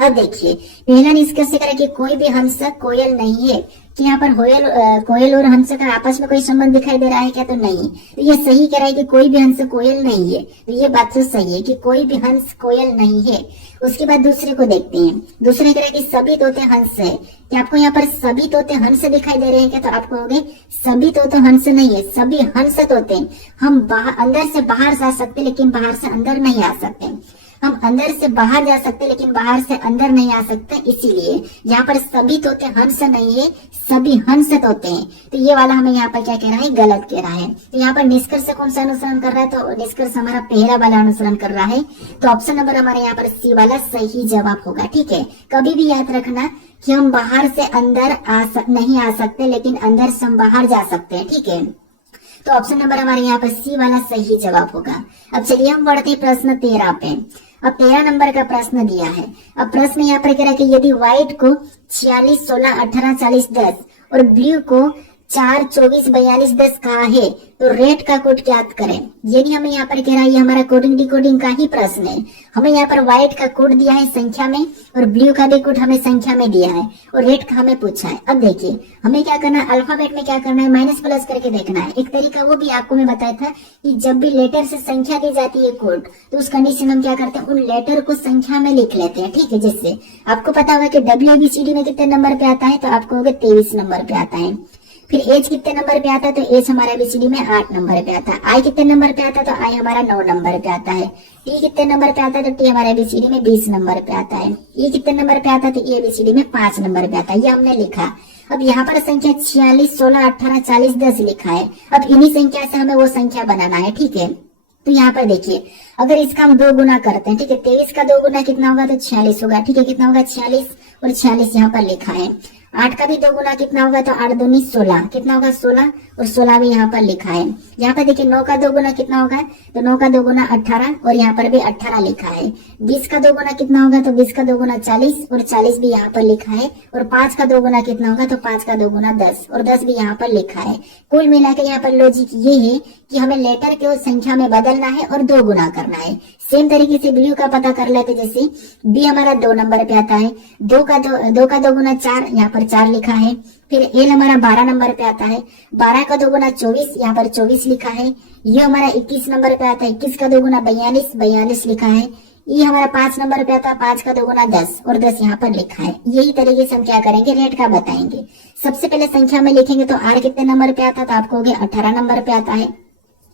अब देखिए पहला निष्कर्ष कह रहा है कि कोई भी हंस कोयल नहीं है, कि यहाँ पर कोयल और हंस का आपस में कोई संबंध दिखाई दे रहा है क्या, तो नहीं। तो ये सही कह रहा है कि कोई भी हंस कोयल नहीं है, तो ये बात तो सही है कि कोई भी हंस कोयल नहीं है। उसके बाद दूसरे को देखते हैं। दूसरे कह रहा है कि सभी तोते हंस है, कि आपको यहाँ पर सभी तोते हंस दिखाई दे रहे हैं क्या, तो आप कहोगे सभी तोते हंस नहीं है, सभी हंस तोते हैं। हम अंदर से बाहर जा सकते लेकिन बाहर से अंदर नहीं आ सकते, हम अंदर से बाहर जा सकते लेकिन बाहर से अंदर नहीं आ सकते, इसीलिए यहाँ पर सभी तोते हंस नहीं है, सभी हंस तोते हैं। तो ये वाला हमें यहाँ पर क्या कह रहा है गलत कह रहा है। तो यहाँ पर निष्कर्ष कौन सा अनुसरण कर रहा है, तो निष्कर्ष हमारा पहला वाला अनुसरण कर रहा है। तो ऑप्शन नंबर हमारे यहाँ पर सी वाला सही जवाब होगा, ठीक है। कभी भी याद रखना कि हम बाहर से अंदर नहीं आ सकते लेकिन अंदर से हम बाहर जा सकते हैं, ठीक है। तो ऑप्शन नंबर हमारे यहाँ पर सी वाला सही जवाब होगा। अब चलिए हम बढ़ते प्रश्न 13 पे। अब 13 नंबर का प्रश्न दिया है। अब प्रश्न यहाँ पर कह रहा है कि यदि व्हाइट को 46, 16, 18, 40, 10 और ब्लू को 4, 24, 42, 10 कहा है तो रेट का कोड ज्ञात करें। यानी हमें यहाँ पर कह रहा है, ये हमारा कोडिंग डिकोडिंग का ही प्रश्न है। हमें यहाँ पर व्हाइट का कोड दिया है संख्या में और ब्लू का भी कोड हमें संख्या में दिया है और रेट का हमें पूछा है। अब देखिए हमें क्या करना है, अल्फाबेट में क्या करना है, माइनस प्लस करके देखना है। एक तरीका वो भी आपको मैं बताया था कि जब भी लेटर से संख्या दी जाती है कोड, तो उस कंडीशन में हम क्या करते हैं, उन लेटर को संख्या में लिख लेते हैं। ठीक है, जिससे आपको पता होगा कि WABCD में कितने नंबर पे आता है, तो आपको होगा 23 नंबर पे आता है। फिर एज कितने नंबर पे आता है, तो एज हमारा ABCD में 8 नंबर पे आता है। आई कितने नंबर पे आता है, तो आई हमारा 9 नंबर पे आता है। टी कितने नंबर पे आता है, तो टी हमारा ABCD में 20 नंबर पे आता है। ई कितने नंबर पे आता है, तो ई ABCD में 5 नंबर पे आता है। ये हमने लिखा। अब यहाँ पर संख्या 46, 16, 18, 40, 10 लिखा है। अब इन्हीं संख्या से हमें वो संख्या बनाना है। ठीक है, तो यहाँ पर देखिए अगर इसका हम 2 गुना करते हैं, ठीक है, 23 का 2 गुना कितना होगा, तो 46 होगा। ठीक है, कितना होगा, 46 और 46 यहाँ पर लिखा है। 8 का भी 2 गुना कितना होगा, तो 8 दूनी 16, कितना होगा 16 और 16 भी यहाँ पर लिखा है। यहाँ पर देखिए 9 का 2 गुना कितना होगा, तो 9 का 2 गुना 18 और यहाँ पर भी 18 लिखा है। 20 का 2 गुना कितना होगा, तो 20 का 2 गुना 40 और 40 भी यहाँ पर लिखा है। और 5 का 2 गुना कितना होगा, तो 5 का 2 गुना 10 और 10 भी यहाँ पर लिखा है। कुल मिलाकर यहाँ पर लॉजिक ये है कि हमें लेटर को संख्या में बदलना है और 2 गुना करना है। सेम तरीके से ब्लू का पता कर लेते, जैसे बी हमारा 2 नंबर पे आता है। 2 का 2 गुना 4, यहाँ पर 4 लिखा है। फिर एल हमारा 12 नंबर पे आता है। 12 का 2 गुना 24, यहाँ पर 24 लिखा है। ये हमारा 21 नंबर पे आता है। 21 का 2 गुना 42, 42 लिखा है। ये हमारा 5 नंबर पे आता है। 5 का 2 गुना 10 और 10 यहाँ पर लिखा है। यही तरीके से हम क्या करेंगे, रेट का बताएंगे। सबसे पहले संख्या में लिखेंगे तो आर कितने नंबर पे आता है, तो आपको हो गया 18 नंबर पे आता है।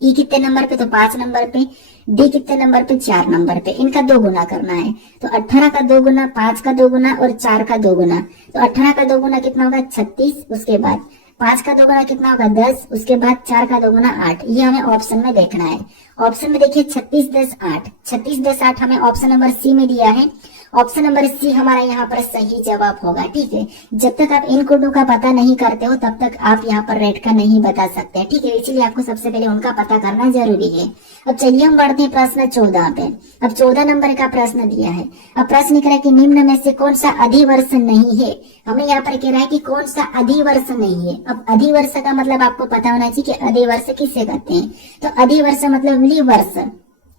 ई कितने नंबर पे, तो 5 नंबर पे। डी कितने नंबर पे, 4 नंबर पे। इनका 2 गुना करना है, तो 18 का 2 गुना, 5 का 2 गुना और 4 का 2 गुना। तो 18 का 2 गुना कितना होगा, 36। उसके बाद 5 का 2 गुना कितना होगा, 10। उसके बाद 4 का 2 गुना 8। ये हमें ऑप्शन में देखना है। ऑप्शन में देखिए 36, 10, 8। 36, 10, 8 हमें ऑप्शन नंबर सी में दिया है। ऑप्शन नंबर सी हमारा यहाँ पर सही जवाब होगा। ठीक है, जब तक आप इन कोडों का पता नहीं करते हो तब तक आप यहाँ पर रेट का नहीं बता सकते। ठीक है, इसलिए आपको सबसे पहले उनका पता करना जरूरी है। अब चलिए हम बढ़ते हैं प्रश्न 14 पे। अब 14 नंबर का प्रश्न दिया है। अब प्रश्न कह रहा है कि निम्न में से कौन सा अधिवर्ष नहीं है। हमें यहाँ पर कह रहा है कि कौन सा अधिवर्ष नहीं है। अब अधिवर्ष का मतलब आपको पता होना चाहिए कि अधिवर्ष किसे कहते हैं। तो अधिवर्ष मतलब लीप वर्ष।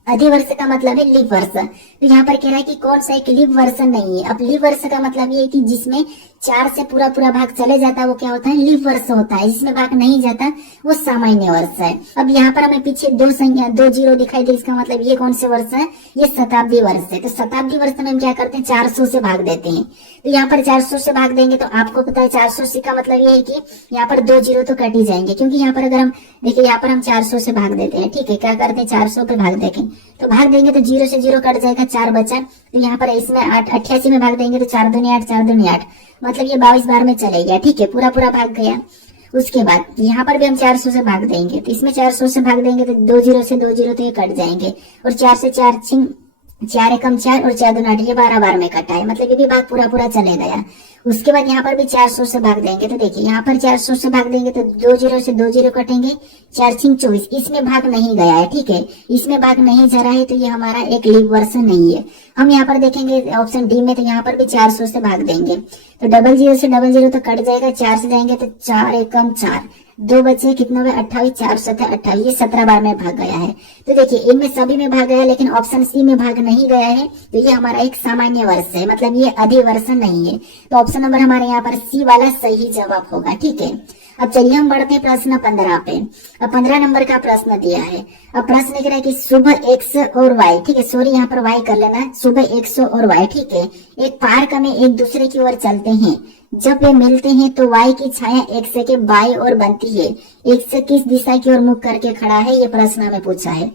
अधिवर्ष का मतलब है लीप वर्ष। तो यहाँ पर कह रहा है कि कौन सा एक लीप वर्ष नहीं है। अब लीप वर्ष का मतलब ये है कि जिसमें 4 से पूरा भाग चले जाता है वो क्या होता है, लीप वर्ष होता है। जिसमें भाग नहीं जाता वो सामान्य वर्ष है। अब यहाँ पर हमें पीछे 2 जीरो दिखाई दे, इसका मतलब ये कौन से वर्ष है, ये शताब्दी वर्ष है। तो शताब्दी वर्ष में हम क्या करते हैं, 400 से भाग देते हैं। तो यहाँ पर 400 से भाग देंगे तो आपको पता है 400 का मतलब ये है कि यहाँ पर 2 जीरो तो कट ही जाएंगे, क्योंकि यहाँ पर अगर हम देखिए यहाँ पर हम 400 से भाग देते हैं। ठीक है, क्या करते हैं, 400 पे भाग देखें तो भाग देंगे तो 0 से 0 कट जाएगा, 4 बचा। तो यहाँ पर इसमें 88 में भाग देंगे तो 4 दूनी 8, 4 दूनी 8, मतलब ये 22 बार में चले गया। ठीक है, पूरा भाग गया। उसके बाद यहाँ पर भी हम 400 से भाग देंगे, तो इसमें 400 से भाग देंगे तो 2 जीरो से 2 जीरो तो ये कट जाएंगे। और 4 से 4 छिंग 4 एकम 4 और 4 दूना 8, ये 12 बार में कटा है, मतलब ये भी भाग पूरा चले गया। उसके बाद यहाँ पर भी 400 से भाग देंगे तो देखिए यहाँ पर 400 से भाग देंगे तो 2 जीरो से 2 जीरो कटेंगे, 4 छिंग 24, इसमें भाग नहीं गया है। ठीक है, इसमें भाग नहीं जा रहा है, तो ये हमारा एक लीप वर्ष नहीं है। हम यहाँ पर देखेंगे ऑप्शन डी में, तो यहाँ पर भी 400 से भाग देंगे तो 00 से 00 तो कट जाएगा, 4 से जाएंगे तो 4 एकम 4, 2 बचे, कितना हुआ 28, 4 7 28, ये 17 बार में भाग गया है। तो देखिए इनमें सभी में भाग गया, लेकिन ऑप्शन सी में भाग नहीं गया है, तो ये हमारा एक सामान्य वर्ष है, मतलब ये अधिवर्ष नहीं है। तो ऑप्शन नंबर हमारे यहाँ पर सी वाला सही जवाब होगा। ठीक है, अब चलिए हम बढ़ते हैं प्रश्न 15 पे। अब 15 नंबर का प्रश्न दिया है। अब प्रश्न लिख रहा है कि शुभ एक्स और वाई, ठीक है, सॉरी यहाँ पर वाई कर लेना, शुभ एक्स और वाई, ठीक है, एक पार्क में एक दूसरे की ओर चलते हैं। जब वे मिलते हैं तो वाई की छाया एक्स के बाई ओर बनती है। एक्स किस दिशा की ओर मुख करके खड़ा है, ये प्रश्न हमें पूछा है।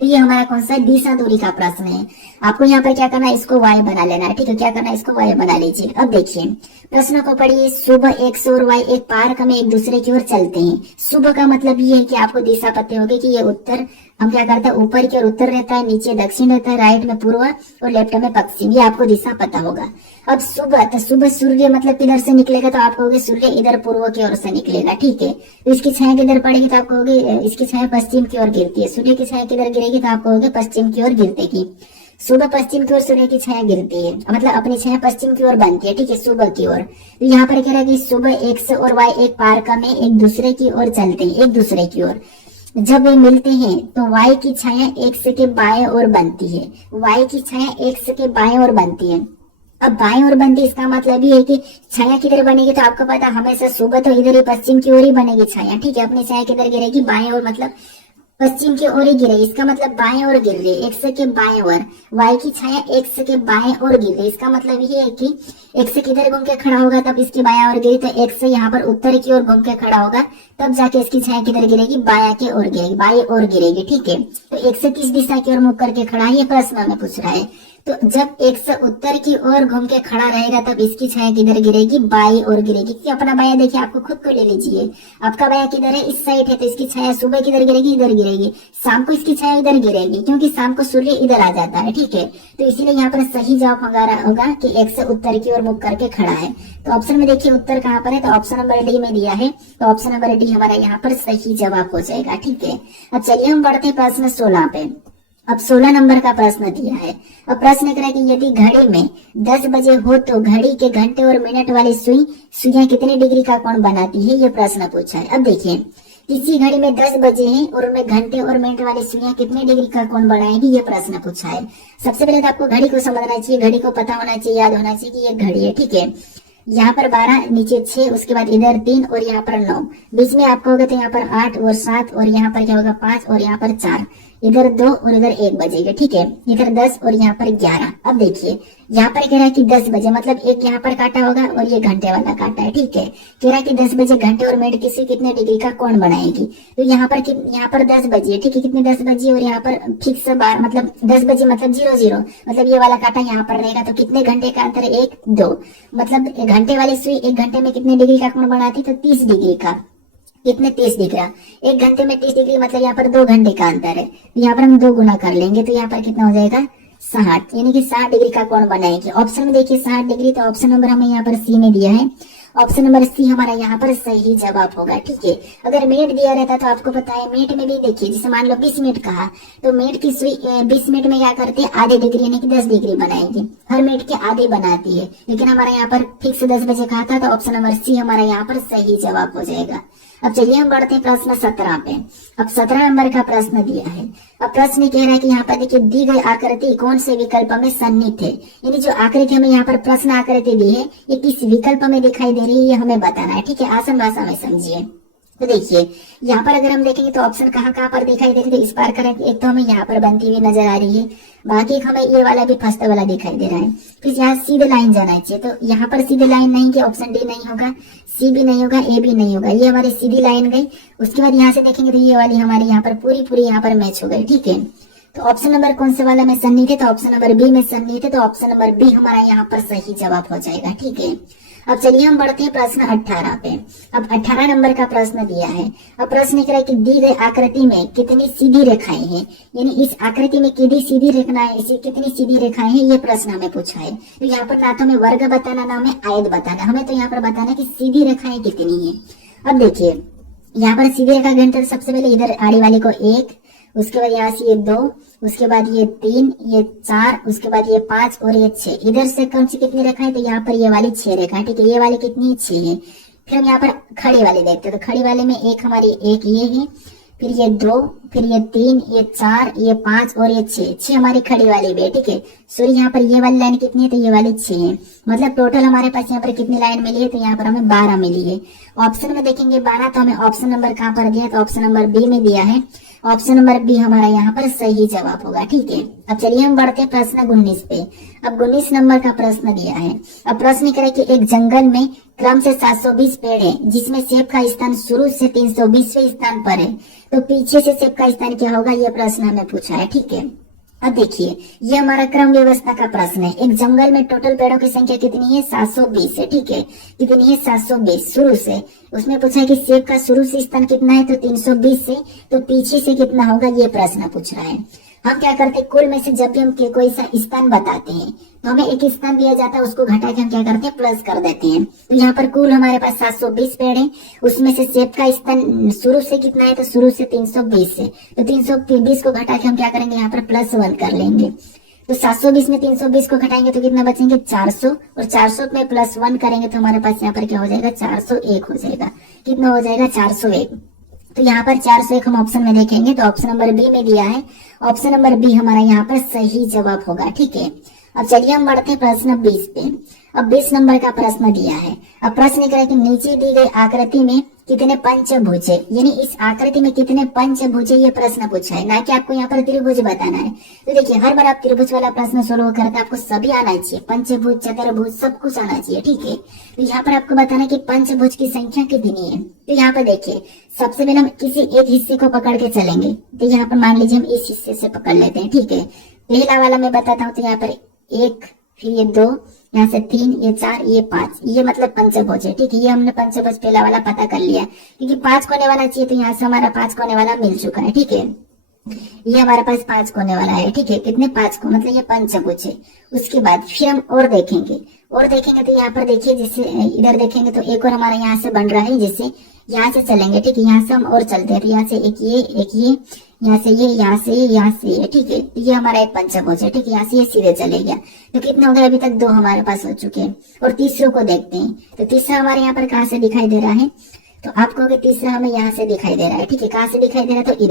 ये हमारा कौन सा दिशा दूरी का प्रश्न है। आपको यहाँ पर क्या करना है, इसको वाई बना लेना है। ठीक है, क्या करना है, इसको वाई बना लीजिए। अब देखिए प्रश्न को पढ़िए। शुभ एक्स और वाई एक पार्क में एक दूसरे की ओर चलते हैं। शुभ का मतलब ये है कि आपको दिशा पता होगी कि ये उत्तर, हम क्या करते हैं, ऊपर की ओर उत्तर रहता है, नीचे दक्षिण रहता है, राइट में पूर्व और लेफ्ट में पश्चिम, ये आपको दिशा पता होगा। अब सुबह, तो सुबह सूर्य मतलब किधर से निकलेगा, तो आप कहोगे सूर्य इधर पूर्व की ओर से निकलेगा। ठीक है, तो इसकी छाया किधर पड़ेगी, तो आप कहोगे इसकी छाया पश्चिम की ओर गिरती है। सूर्य की छाया किधर गिरेगी, तो आप कहोगे पश्चिम की ओर गिरतेगी। सुबह पश्चिम की ओर सूर्य की छाया गिरती है, मतलब अपनी छाया पश्चिम की ओर बनती है, ठीक है, सुबह की ओर। तो यहाँ पर कह रहा है कि सुबह एक्स और वाई एक पार्क में एक दूसरे की ओर चलते हैं, एक दूसरे की ओर। जब वे मिलते हैं तो वाई की छाया एक्स के बाएं ओर बनती है, वाई की छाया एक्स के बाएं ओर बनती है। अब बाएं ओर बनती है, इसका मतलब ये है कि छाया किधर बनेगी, तो आपको पता हमेशा सुबह तो इधर ही पश्चिम की ओर ही बनेगी छाया, ठीक है। अपनी छाया किधर गिरेगी, बाएं ओर, मतलब पश्चिम की ओर ही गिरेगी, इसका मतलब बाएं ओर गिर रही है, एक्स के बाएं ओर। वाई की छाया एक्स के बाएं ओर गिर रही है, इसका मतलब ये है कि एक्स किधर घूम के खड़ा होगा तब इसकी बाएं ओर गिरी, तो एक्स यहाँ पर उत्तर की ओर घूम के खड़ा होगा तब जाके इसकी छाया किधर गिरेगी, बाया की ओर गिरेगी, बाई ओर गिरेगी, ठीक है। तो एक्स किस दिशा की ओर मुख करके खड़ा है, ये प्रश्न में पूछ रहा है। तो जब एक्स उत्तर की ओर घूम के खड़ा रहेगा तब इसकी छाया किधर गिरेगी, बाई ओर गिरेगी। कि अपना बाया देखिए, आपको खुद को ले लीजिए, आपका बाया किधर है, इस साइड है, तो इसकी छाया सुबह किधर गिरेगी, इधर गिरेगी। शाम को इसकी छाया इधर गिरेगी, क्योंकि शाम को सूर्य इधर आ जाता है, ठीक है। तो इसीलिए यहाँ पर सही जवाब हमारा होगा कि एक्स उत्तर की ओर मुख करके खड़ा है। तो ऑप्शन में देखिए उत्तर कहाँ पर है, तो ऑप्शन नंबर डी में दिया है, तो ऑप्शन नंबर डी हमारा यहाँ पर सही जवाब हो जाएगा, ठीक है। अब चलिए हम बढ़ते हैं प्रश्न 16 पे। अब 16 नंबर का प्रश्न दिया है। अब प्रश्न कह रहा है कि यदि घड़ी में 10 बजे हो तो घड़ी के घंटे और मिनट वाली सुइयां कितने डिग्री का कोण बनाती है, ये प्रश्न पूछा है। अब देखिए, किसी घड़ी में 10 बजे हैं और उनमें घंटे और मिनट वाली सुइयां कितने डिग्री का कोण बनाएगी, ये प्रश्न पूछा है। सबसे पहले तो आपको घड़ी को समझना चाहिए, घड़ी को पता होना चाहिए, याद होना चाहिए कि ये घड़ी है, ठीक है। यहाँ पर 12, नीचे 6, उसके बाद इधर 3 और यहाँ पर 9, बीच में आपको होगा तो यहाँ पर 8 और 7 और यहाँ पर क्या होगा 5 और यहाँ पर 4, इधर 2 और इधर 1 बजेगा, ठीक है। इधर 10 और यहाँ पर 11। अब देखिए यहाँ पर कह रहा है कि 10 बजे, मतलब एक यहाँ पर काटा होगा और ये घंटे वाला काटा है, ठीक है। कह रहा है कि 10 बजे घंटे और मिनट किसी कितने डिग्री का कोण बनाएगी। तो यहाँ पर 10 बजे, ठीक है, कितने 10 बजे और यहाँ पर फिक्स 12, मतलब 10 बजे मतलब 00, मतलब ये वाला काटा यहाँ पर रहेगा। तो कितने घंटे का अंतर है, 1 2, मतलब घंटे वाली सुई 1 घंटे में कितने डिग्री का कोण बनाती, तो 30 डिग्री का। कितने 30 दिख रहा, 1 घंटे में 30 डिग्री, मतलब यहाँ पर 2 घंटे का अंतर है। यहाँ पर हम 2 गुना कर लेंगे तो यहाँ पर कितना हो जाएगा 60, यानी कि 60 डिग्री का कोण बनाएगी। ऑप्शन में देखिए 60 डिग्री, तो ऑप्शन नंबर हमें यहाँ पर सी में दिया है, ऑप्शन नंबर सी हमारा यहाँ पर सही जवाब होगा, ठीक है। अगर मिनट दिया रहता तो आपको पता है मिनट में भी देखिए, जैसे मान लो 20 मिनट कहा तो मिनट की सुई 20 मिनट में क्या करती है, आधे डिग्री यानी कि 10 डिग्री बनाएगी, हर मिनट के आधे बनाती है। लेकिन हमारा यहाँ पर फिक्स 10 बजे कहा था, तो ऑप्शन नंबर सी हमारा यहाँ पर सही जवाब हो जाएगा। अब चलिए हम बढ़ते हैं प्रश्न 17 पे। अब 17 नंबर का प्रश्न दिया है। अब प्रश्न कह रहा है कि यहाँ पर देखिए दी गई आकृति कौन से विकल्प में सन्निहित है, यानी जो आकृति हमें यहाँ पर प्रश्न आकृति दी है ये किस विकल्प में दिखाई दे रही है, ये हमें बताना है, ठीक है। आसान भाषा में समझिए। तो देखिए यहाँ पर अगर हम देखेंगे तो ऑप्शन कहाँ कहाँ पर दिखाई दे रही है, तो इस बार करें एक तो हमें यहाँ पर बनती हुई नजर आ रही है, बाकी हमें ये वाला भी फर्स्ट वाला दिखाई दे रहा है। फिर यहाँ सीधे लाइन जाना चाहिए, तो यहाँ पर सीधे लाइन नहीं कि ऑप्शन डी नहीं होगा, सी भी नहीं होगा, ए भी नहीं होगा, ये हमारी सीधी लाइन गई। उसके बाद यहाँ से देखेंगे तो ये वाली हमारी यहाँ पर पूरी यहाँ पर मैच हो गई, ठीक है। तो ऑप्शन नंबर कौन से वाला में सन्निहित है, तो ऑप्शन नंबर बी में सन्निहित है, तो ऑप्शन नंबर बी हमारा यहाँ पर सही जवाब हो जाएगा, ठीक है। अब चलिए हम बढ़ते हैं प्रश्न 18 पे। अब 18 नंबर का प्रश्न दिया है। अब प्रश्न कह रहा है कि दी गई आकृति में कितनी सीधी रेखाएं हैं, यानी इस आकृति में कितनी सीधी रेखाएं, इसी कितनी सीधी रेखाएं हैं, ये प्रश्न हमें पूछा है। तो यहाँ पर ना तो हमें वर्ग बताना ना हमें आयत बताना, हमें तो यहाँ पर बताना कि सीधी रेखाएं कितनी है। अब देखिए यहाँ पर सीधी रेखा गणित, तो सबसे पहले इधर आड़ी वाले को 1, उसके बाद यहाँ से ये 2, उसके बाद ये 3, ये 4, उसके बाद ये 5 और ये 6। इधर से कौन सी कितनी रेखा है, तो यहाँ पर ये वाली 6 रेखा है, ठीक है। ये वाली कितनी है, 6 है। फिर हम यहाँ पर खड़ी वाले देखते हैं, तो खड़ी वाले में एक हमारी एक ये है, फिर ये 2, फिर ये 3, ये 4, ये 5 और ये 6 हमारी खड़ी वाली भी है, ठीक है। सॉरी यहाँ पर ये वाली लाइन कितनी है, तो ये वाली 6 है। मतलब टोटल हमारे पास यहाँ पर कितनी लाइन मिली है, तो यहाँ पर हमें 12 मिली है। ऑप्शन में देखेंगे 12, तो हमें ऑप्शन नंबर कहाँ पर दिया है, तो ऑप्शन नंबर बी में दिया है। ऑप्शन नंबर बी हमारा यहाँ पर सही जवाब होगा, ठीक है। अब चलिए हम बढ़ते हैं प्रश्न 19 पे। अब 19 नंबर का प्रश्न दिया है। अब प्रश्न करें कि एक जंगल में क्रम से 720 पेड़ है, जिसमें सेब का स्थान शुरू से 320वें स्थान पर है, तो पीछे से सेब का स्थान क्या होगा, यह प्रश्न हमें पूछा है, ठीक है। अब देखिए ये हमारा क्रम व्यवस्था का प्रश्न है। एक जंगल में टोटल पेड़ों की संख्या कितनी है, 720 है, ठीक है। कितनी है, 720 शुरू से। उसमें पूछा है कि सेब का शुरू से स्थान कितना है, तो 320 से, तो पीछे से कितना होगा, ये प्रश्न पूछ रहा है। हम क्या करते हैं, कुल में से जब भी हम कोई सा स्थान बताते हैं तो हमें एक स्थान दिया जाता है, उसको घटा के हम क्या करते हैं, प्लस कर देते हैं। तो यहाँ पर कुल हमारे पास 720 पेड़ है, उसमें से सेब का स्थान शुरू से कितना है, तो शुरू से 320 से, तो 320 को घटा के हम क्या करेंगे, यहाँ पर +1 कर लेंगे। तो 720 में 320 को घटाएंगे तो कितना बचेंगे 400, और 400 में +1 करेंगे तो हमारे पास यहाँ पर क्या हो जाएगा 401 हो जाएगा। कितना हो जाएगा 401। तो यहाँ पर 401 हम ऑप्शन में देखेंगे तो ऑप्शन नंबर बी में दिया है। ऑप्शन नंबर बी हमारा यहाँ पर सही जवाब होगा। ठीक है, अब चलिए हम बढ़ते हैं प्रश्न 20 पे। अब 20 नंबर का प्रश्न दिया है। अब प्रश्न कह रहा है कि नीचे दी गई आकृति में कितने पंचभुज है, यानी इस आकृति में कितने पंचभुज है, ये प्रश्न पूछा है, ना कि आपको यहाँ पर त्रिभुज बताना है। तो देखिए हर बार आप त्रिभुज वाला प्रश्न सोल्व करते हैं आपको सभी आना चाहिए, पंचभुज चतुर्भुज सब कुछ आना चाहिए। ठीक है, तो यहाँ पर आपको बताना है कि पंचभुज की संख्या कितनी है। तो यहाँ पर देखिए सबसे पहले हम किसी एक हिस्से को पकड़ के चलेंगे। तो यहाँ पर मान लीजिए हम इस हिस्से से पकड़ लेते हैं। ठीक है, पहला वाला मैं बताता हूँ। तो यहाँ पर 1, फिर ये 2, यहाँ से 3, ये 4, ये 5, ये मतलब पंचभुज है। ठीक है, ये हमने पंचभुज पहला वाला पता कर लिया, क्योंकि 5 कोने वाला चाहिए तो यहाँ से हमारा 5 कोने वाला मिल चुका है। ठीक है, ये हमारे पास 5 कोने वाला है। ठीक है, कितने 5 को मतलब ये पंचभुज है। उसके बाद फिर हम और देखेंगे तो यहाँ पर देखिए जैसे इधर देखेंगे तो एक और हमारा यहाँ से बन रहा है, जैसे यहाँ से चलेंगे। ठीक है, यहाँ से हम और चलते हैं तो यहाँ से एक ये, यहाँ से ये, यहाँ से ये, यहाँ से ये। ठीक है, ये हमारा एक पंचभुज है। ठीक है, यहाँ से ये सीधे चले गया। तो कितने हो गए अभी तक 2 हमारे पास हो चुके हैं। और तीसरे को देखते हैं तो तीसरा हमारे यहाँ पर कहाँ से दिखाई दे रहा है, तो आप कहोगे तीसरा हमें यहाँ से दिखाई दे रहा है। ठीक है, कहाँ से दिखाई दे रहा है, तो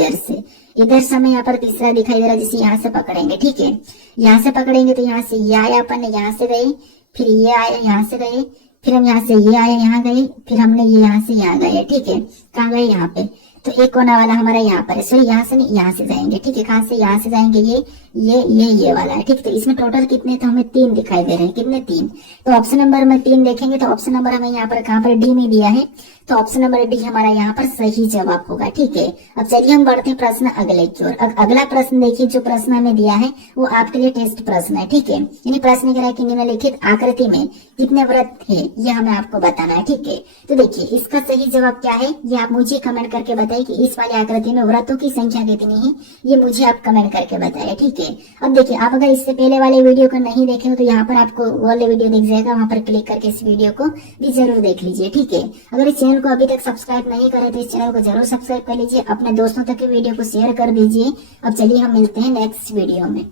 इधर से हमें यहाँ पर तीसरा दिखाई दे रहा है, जिसे यहाँ से पकड़ेंगे। ठीक है, यहाँ से पकड़ेंगे तो यहाँ से ये आया, अपन यहाँ से गए, फिर ये आया, यहाँ से गए, फिर हम यहाँ से ये आए, यहाँ गए, फिर हमने ये यहाँ से यहाँ गए। ठीक है, कहाँ गए यहाँ पे, तो एक कोना वाला हमारा यहाँ पर है। सॉरी यहाँ से नहीं, यहाँ से जाएंगे। ठीक है, कहाँ से, यहाँ से जाएंगे, ये वाला है। ठीक है, तो इसमें टोटल कितने, तो हमें 3 दिखाई दे रहे हैं। कितने 3, तो ऑप्शन नंबर में 3 देखेंगे तो ऑप्शन नंबर हमें यहाँ पर कहाँ पर डी में दिया है, तो ऑप्शन नंबर डी हमारा यहाँ पर सही जवाब होगा। ठीक है, अब चलिए हम बढ़ते हैं प्रश्न अगले की ओर। अगला प्रश्न देखिए, जो प्रश्न हमें दिया है वो आपके लिए टेस्ट प्रश्न है। ठीक है, यानी प्रश्न कह रहा है कि निम्नलिखित आकृति में कितने व्रत है, ये हमें आपको बताना है। ठीक है, तो देखिए इसका सही जवाब क्या है ये आप मुझे कमेंट करके बताइए कि इस वाली आकृति में व्रतों की संख्या कितनी है, ये मुझे आप कमेंट करके बताइए। ठीक है, अब देखिए आप अगर इससे पहले वाले वीडियो को नहीं देखे हो तो यहाँ पर आपको वाले वीडियो दिख जाएगा, वहां पर क्लिक करके इस वीडियो को भी जरूर देख लीजिए। ठीक है, अगर इस चैनल को अभी तक सब्सक्राइब नहीं करे तो इस चैनल को जरूर सब्सक्राइब कर लीजिए, अपने दोस्तों तक वीडियो को शेयर कर दीजिए। अब चलिए हम मिलते हैं नेक्स्ट वीडियो में।